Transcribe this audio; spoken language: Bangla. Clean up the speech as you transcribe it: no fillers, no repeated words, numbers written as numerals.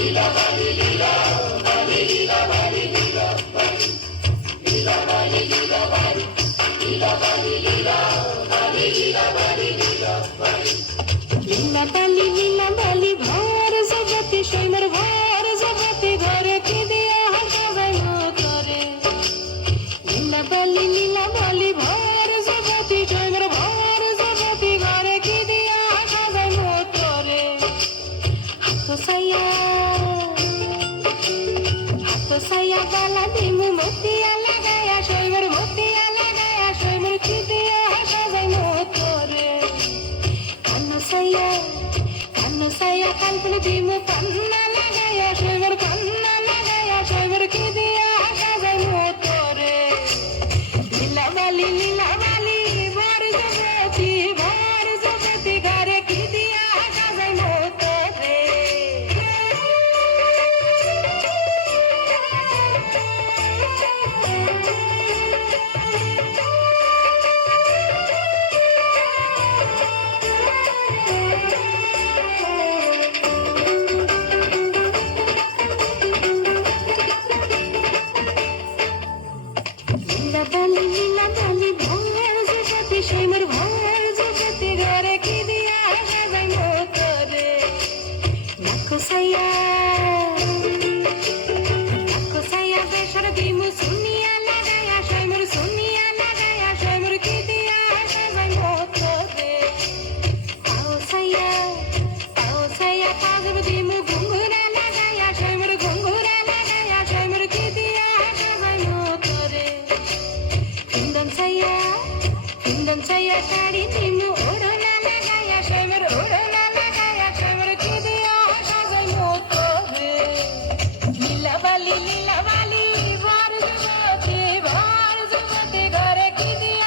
লীলা বালি ভর জগতে সৈমর ভর জগতে ঘরে কি দিয়া সাজাই করে। লীলা বালি ভর জগতে সৈমর ভর জগতে ঘরে কি দিয়া সাজাই করে। হাত সাইয়া বালা দিমু মতিয়া লাগায়া সৈমর মতিয়া লাগায়া সৈমর কি দিয়া সাজাই করে। কান্না সাইয়া কালপনে দিমু কান্না লাগায়া সৈমর কান্না লাগায়া সৈমর কি দিয়া সাজাই করে। লীলা বালি ভর জগতি ঘরে কি দিয়া সাজাই করে। লীলা বালি ভর জগতে সৈমর ভর জগতে ঘরে কি দিয়া সাজাই করে। লাখো সাইয়া বেসর দিমু সুনিয়া লাগায়া সৈমর সুনিয়া লাগায়া সৈমর কি দিয়া সাজাই করে। পাও সাইয়া পাজর দিমু ঘুঙ্গুরা লাগায়া সৈমর ঘুঙ্গুরা লাগায়া সৈমর কি দিয়া সাজাই করে। হিন্দন সাইয়া শাড়ি দিমু ওড়না লাগায়া সৈমর ওড়না লাগায়া সৈমর কি দিয়া সাজাই করে। লীলা বালি ভর জগতে ঘরে কি দিয়া